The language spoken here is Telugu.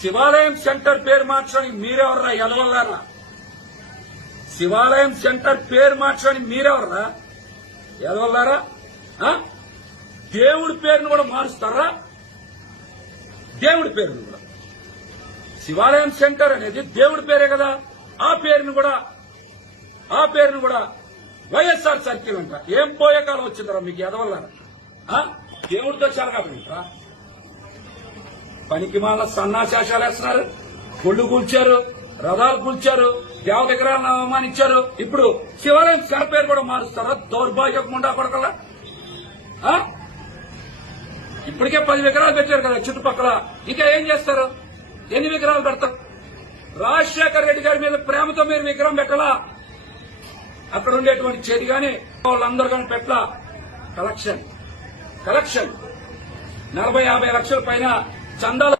శివాలయం సెంటర్ పేరు మార్చడానికి మీరెవర్రా ఎదవల్లారా? శివాలయం సెంటర్ పేరు మార్చడానికి మీరెవర్రా ఎదవల్లారా? దేవుడి పేరును కూడా మారుస్తారా? దేవుడి పేరును కూడా, శివాలయం సెంటర్ అనేది దేవుడి పేరే కదా, ఆ పేరును కూడా వైఎస్ఆర్ సర్కిల్ అంట. ఏం పోయే కాలం వచ్చిందరా మీకు ఎదవల్లారా? దేవుడితో చెలగాటరా? పనికి మాల సన్నాశాసాలు వేస్తున్నారు, గుళ్ళు కూల్చారు, రథాలు కూల్చారు, దేవ విగ్రహాలను అవమానించారు. ఇప్పుడు శివాలయం సెంటర్ పేరు కూడా మారుస్తారా? దౌర్భాగ్యకుండా కొడకలా. ఇప్పటికే 10 విగ్రహాలు పెట్టారు కదా చుట్టుపక్కల, ఇంకా ఏం చేస్తారు? ఎన్ని విగ్రహాలు పెడతారు? రాజశేఖర్ రెడ్డి గారి మీద ప్రేమతో మీరు విగ్రహం పెట్టలా? అక్కడ ఉండేటువంటి చేతి గాని వాళ్ళందరూ కానీ పెట్టలా. కలెక్షన్ 40-50 లక్షల పైన చందాలు